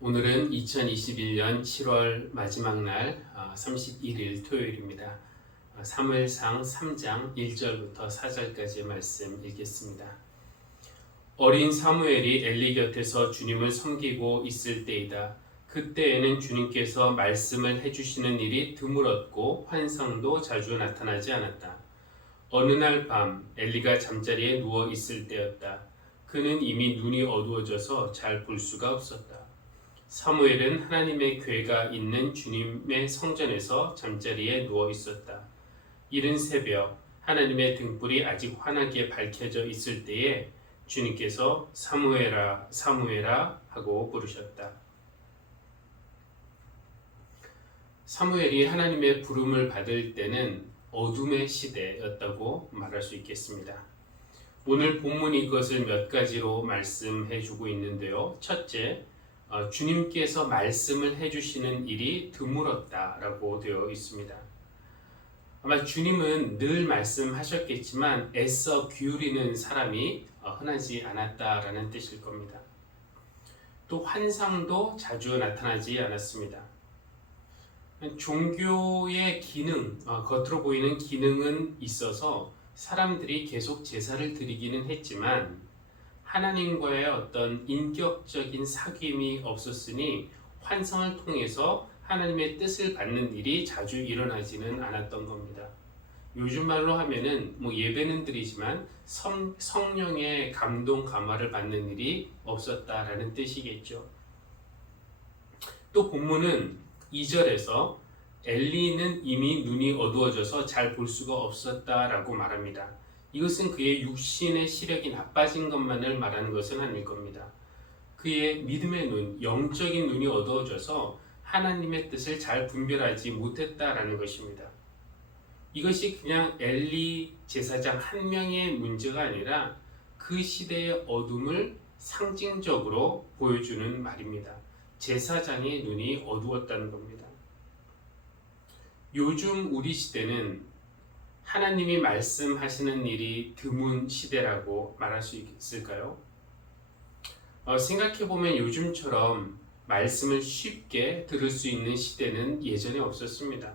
오늘은 2021년 7월 마지막 날 31일 토요일입니다. 사무엘상 3장 1절부터 4절까지의 말씀 읽겠습니다. 어린 사무엘이 엘리 곁에서 주님을 섬기고 있을 때이다. 그때에는 주님께서 말씀을 해주시는 일이 드물었고 환상도 자주 나타나지 않았다. 어느 날 밤 엘리가 잠자리에 누워 있을 때였다. 그는 이미 눈이 어두워져서 잘 볼 수가 없었다. 사무엘은 하나님의 궤가 있는 주님의 성전에서 잠자리에 누워 있었다. 이른 새벽 하나님의 등불이 아직 환하게 밝혀져 있을 때에 주님께서 사무엘아 사무엘아 하고 부르셨다. 사무엘이 하나님의 부름을 받을 때는 어둠의 시대였다고 말할 수 있겠습니다. 오늘 본문이 이것을 몇 가지로 말씀해 주고 있는데요. 첫째, 주님께서 말씀을 해주시는 일이 드물었다라고 되어 있습니다. 아마 주님은 늘 말씀하셨겠지만 애써 기울이는 사람이 흔하지 않았다라는 뜻일 겁니다. 또 환상도 자주 나타나지 않았습니다. 종교의 기능, 겉으로 보이는 기능은 있어서 사람들이 계속 제사를 드리기는 했지만 하나님과의 어떤 인격적인 사귐이 없었으니 환상을 통해서 하나님의 뜻을 받는 일이 자주 일어나지는 않았던 겁니다. 요즘 말로 하면은 예배는 드리지만 성령의 감동 감화를 받는 일이 없었다라는 뜻이겠죠. 또 본문은 2절에서 엘리는 이미 눈이 어두워져서 잘 볼 수가 없었다라고 말합니다. 이것은 그의 육신의 시력이 나빠진 것만을 말하는 것은 아닐 겁니다. 그의 믿음의 눈, 영적인 눈이 어두워져서 하나님의 뜻을 잘 분별하지 못했다라는 것입니다. 이것이 그냥 엘리 제사장 한 명의 문제가 아니라 그 시대의 어둠을 상징적으로 보여주는 말입니다. 제사장의 눈이 어두웠다는 겁니다. 요즘 우리 시대는 하나님이 말씀하시는 일이 드문 시대라고 말할 수 있을까요? 생각해보면 요즘처럼 말씀을 쉽게 들을 수 있는 시대는 예전에 없었습니다.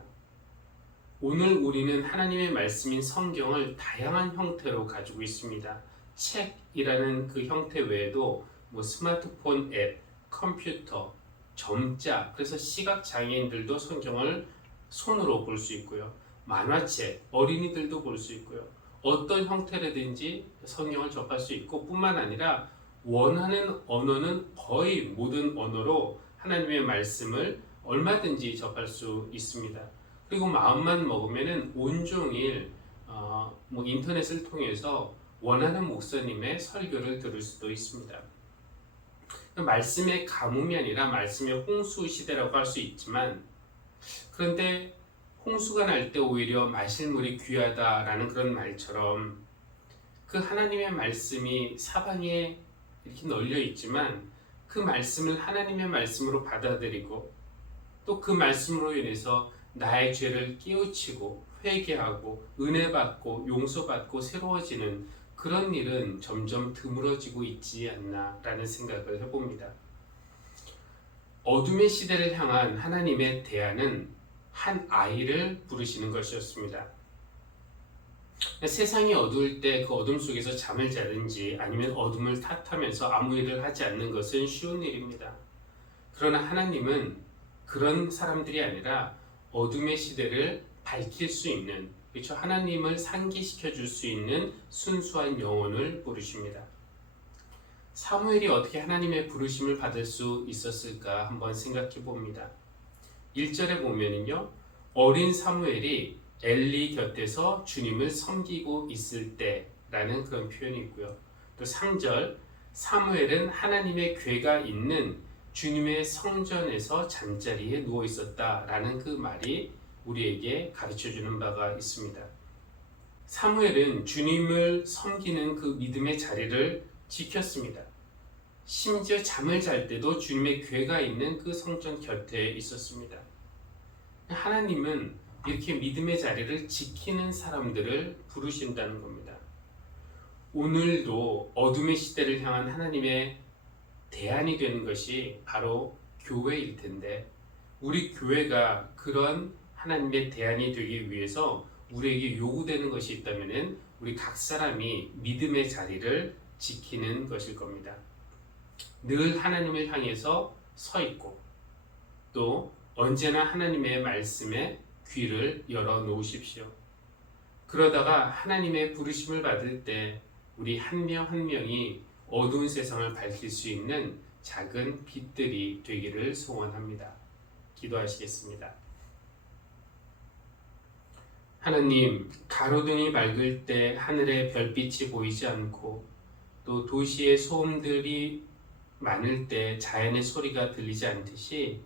오늘 우리는 하나님의 말씀인 성경을 다양한 형태로 가지고 있습니다. 책이라는 그 형태 외에도 스마트폰 앱, 컴퓨터, 점자, 그래서 시각장애인들도 성경을 손으로 볼 수 있고요. 만화책, 어린이들도 볼 수 있고요. 어떤 형태라든지 성경을 접할 수 있고 뿐만 아니라 원하는 언어는 거의 모든 언어로 하나님의 말씀을 얼마든지 접할 수 있습니다. 그리고 마음만 먹으면 온종일 인터넷을 통해서 원하는 목사님의 설교를 들을 수도 있습니다. 말씀의 가뭄이 아니라 말씀의 홍수 시대라고 할 수 있지만 그런데 홍수가 날 때 오히려 마실 물이 귀하다라는 그런 말처럼 그 하나님의 말씀이 사방에 이렇게 널려 있지만 그 말씀을 하나님의 말씀으로 받아들이고 또 그 말씀으로 인해서 나의 죄를 깨우치고 회개하고 은혜 받고 용서받고 새로워지는 그런 일은 점점 드물어지고 있지 않나라는 생각을 해봅니다. 어둠의 시대를 향한 하나님의 대안은 한 아이를 부르시는 것이었습니다. 세상이 어두울 때 그 어둠 속에서 잠을 자든지 아니면 어둠을 탓하면서 아무 일을 하지 않는 것은 쉬운 일입니다. 그러나 하나님은 그런 사람들이 아니라 어둠의 시대를 밝힐 수 있는, 그렇죠? 하나님을 상기시켜 줄 수 있는 순수한 영혼을 부르십니다. 사무엘이 어떻게 하나님의 부르심을 받을 수 있었을까 한번 생각해 봅니다. 1절에 보면은요, 어린 사무엘이 엘리 곁에서 주님을 섬기고 있을 때라는 그런 표현이 있고요. 또 3절, 사무엘은 하나님의 궤가 있는 주님의 성전에서 잠자리에 누워 있었다라는 그 말이 우리에게 가르쳐주는 바가 있습니다. 사무엘은 주님을 섬기는 그 믿음의 자리를 지켰습니다. 심지어 잠을 잘 때도 주님의 궤가 있는 그 성전 곁에 있었습니다. 하나님은 이렇게 믿음의 자리를 지키는 사람들을 부르신다는 겁니다. 오늘도 어둠의 시대를 향한 하나님의 대안이 되는 것이 바로 교회일 텐데, 우리 교회가 그런 하나님의 대안이 되기 위해서 우리에게 요구되는 것이 있다면 우리 각 사람이 믿음의 자리를 지키는 것일 겁니다. 늘 하나님을 향해서 서 있고 또 언제나 하나님의 말씀에 귀를 열어 놓으십시오. 그러다가 하나님의 부르심을 받을 때 우리 한 명 한 명이 어두운 세상을 밝힐 수 있는 작은 빛들이 되기를 소원합니다. 기도하시겠습니다. 하나님, 가로등이 밝을 때 하늘에 별빛이 보이지 않고 또 도시의 소음들이 많을 때 자연의 소리가 들리지 않듯이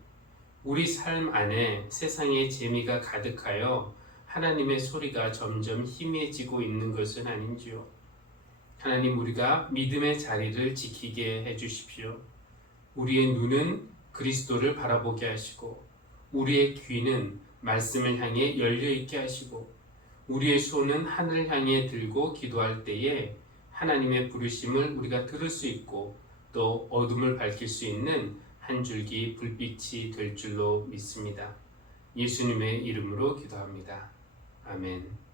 우리 삶 안에 세상의 재미가 가득하여 하나님의 소리가 점점 희미해지고 있는 것은 아닌지요. 하나님, 우리가 믿음의 자리를 지키게 해주십시오. 우리의 눈은 그리스도를 바라보게 하시고 우리의 귀는 말씀을 향해 열려있게 하시고 우리의 손은 하늘을 향해 들고 기도할 때에 하나님의 부르심을 우리가 들을 수 있고 또 어둠을 밝힐 수 있는 한 줄기 불빛이 될 줄로 믿습니다. 예수님의 이름으로 기도합니다. 아멘.